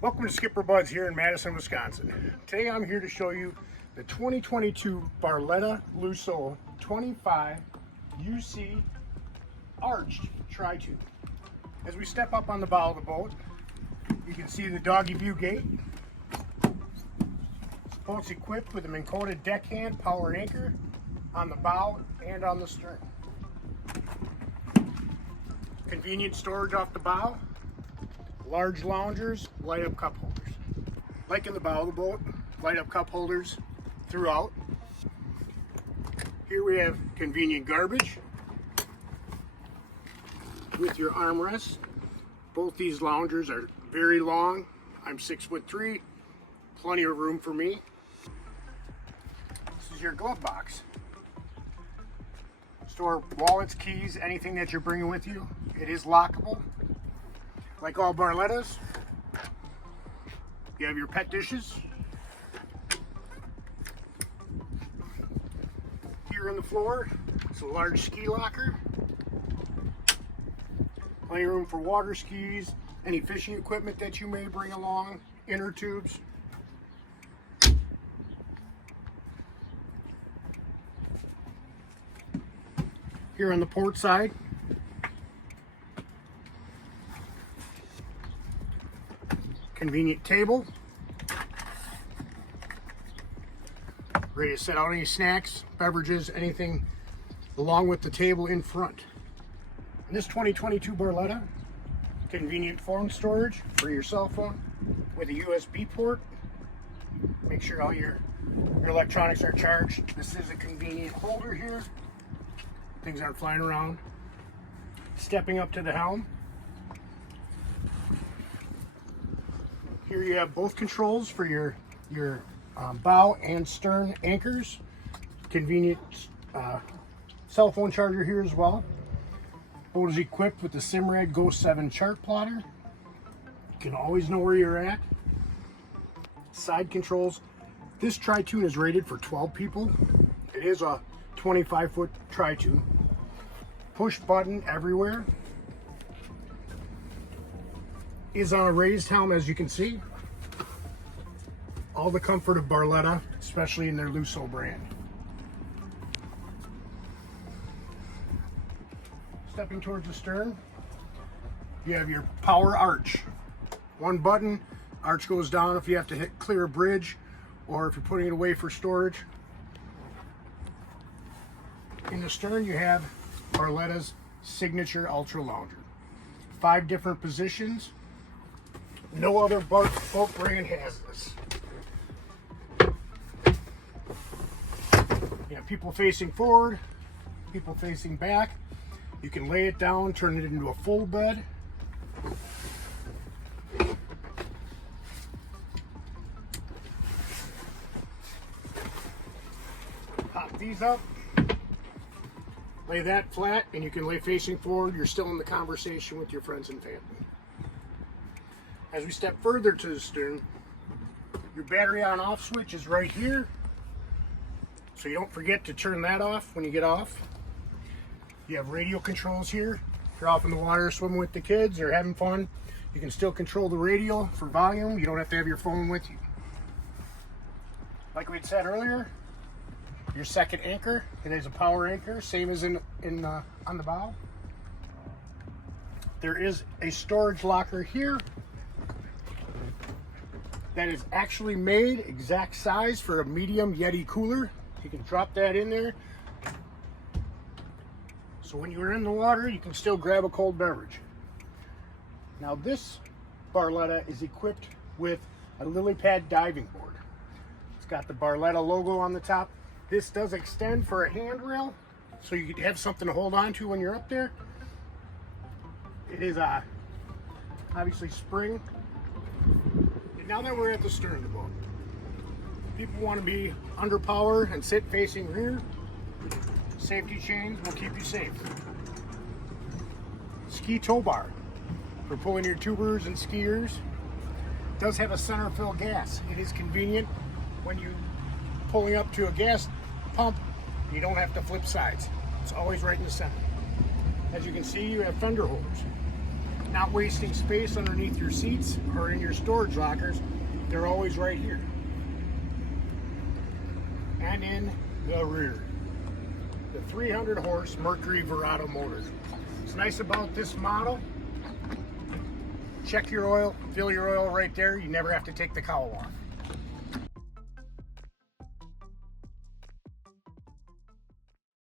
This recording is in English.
Welcome to SkipperBud's here in Madison, Wisconsin. Today I'm here to show you the 2022 Barletta Lusso 25UCA Arched Tri-Toon. As we step up on the bow of the boat, you can see the doggy view gate. This boat's equipped with a Minn Kota deckhand power anchor on the bow and on the stern. Convenient storage off the bow. Large loungers, light up cup holders. Like in the bow of the boat, light up cup holders throughout. Here we have convenient garbage with your armrests. Both these loungers are very long. I'm 6'3", plenty of room for me. This is your glove box. Store wallets, keys, anything that you're bringing with you. It is lockable. Like all Barlettas, you have your pet dishes. Here on the floor, it's a large ski locker. Plenty of room for water skis, any fishing equipment that you may bring along, inner tubes. Here on the port side, convenient table, ready to set out any snacks, beverages, anything along with the table in front. In this 2022 Barletta, convenient phone storage for your cell phone with a USB port. Make sure all your electronics are charged. This is a convenient holder here. Things aren't flying around. Stepping up to the helm. Here you have both controls for your bow and stern anchors. Convenient cell phone charger here as well. Boat is equipped with the Simrad Go 7 chart plotter. You can always know where you're at. Side controls. This Tri-Toon is rated for 12 people. It is a 25-foot Tri-Toon. Push button everywhere. Is on a raised helm, as you can see. All the comfort of Barletta, especially in their Lusso brand. Stepping towards the stern, you have your power arch. One button, arch goes down if you have to clear a bridge or if you're putting it away for storage. In the stern, you have Barletta's signature Ultra Lounger. 5 different positions. No other boat brand has this. You have people facing forward, people facing back. You can lay it down, turn it into a full bed. Pop these up, lay that flat, and you can lay facing forward. You're still in the conversation with your friends and family. As we step further to the stern, your battery on off switch is right here. So you don't forget to turn that off when you get off. You have radio controls here. If you're off in the water swimming with the kids or having fun, you can still control the radio for volume. You don't have to have your phone with you. Like we had said earlier, your second anchor, it is a power anchor, same as on the bow. There is a storage locker here that is actually made exact size for a medium Yeti cooler. You can drop that in there. So when you're in the water, you can still grab a cold beverage. Now this Barletta is equipped with a lily pad diving board. It's got the Barletta logo on the top. This does extend for a handrail, so you can have something to hold on to when you're up there. It is obviously spring. Now that we're at the stern of the boat, people want to be under power and sit facing rear. Safety chains will keep you safe. Ski tow bar for pulling your tubers and skiers. It does have a center fill gas. It is convenient when you're pulling up to a gas pump. You don't have to flip sides. It's always right in the center. As you can see, you have fender holders. not wasting space underneath your seats or in your storage lockers. They're always right here. And in the rear, the 300 horse Mercury Verado motor. What's nice about this model, check your oil, fill your oil right there. You never have to take the cowl off.